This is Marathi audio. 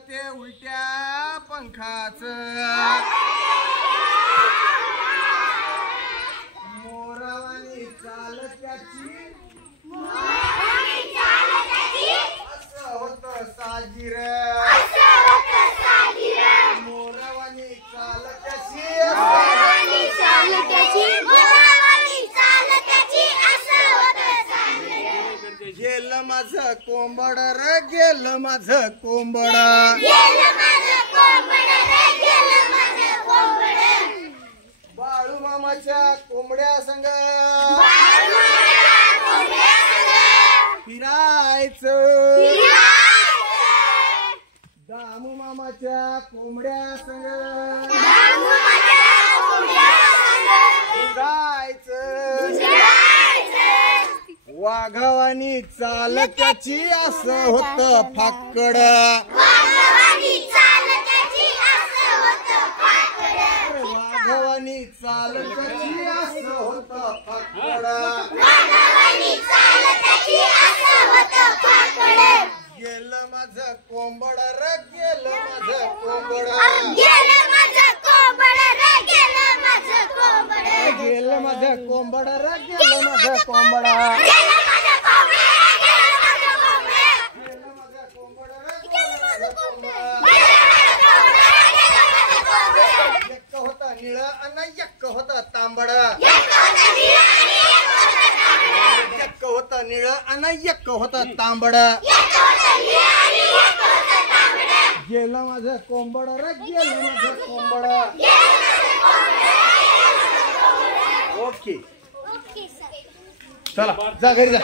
ते उलट्या पंखाच मोरावानी चाल त्याची असं होतं साजीर मोरावानी चाल त्याची गेलं माझं कोंबड र गेलं माझं कोंबड बाळू मामाच्या कोंबड्या संग फिरायचं दामू मामाच्या कोंबड्या संग फिरायचं वाघावानी चाल त्याची असं होतं फाकड वाघावानी चाल त्याची असं होतं फाकड गेलं माझं कोंबड र गेलं माझं कोंबड गेलं माझं कोंबड र गेलं माझं कोंबड एक होता निळ आणि एक होता तांबड एक होता निळ आणि एक होता तांबड गेलं माझं कोंबड र गेलं माझं कोंबड ओके चला जा घरी जा.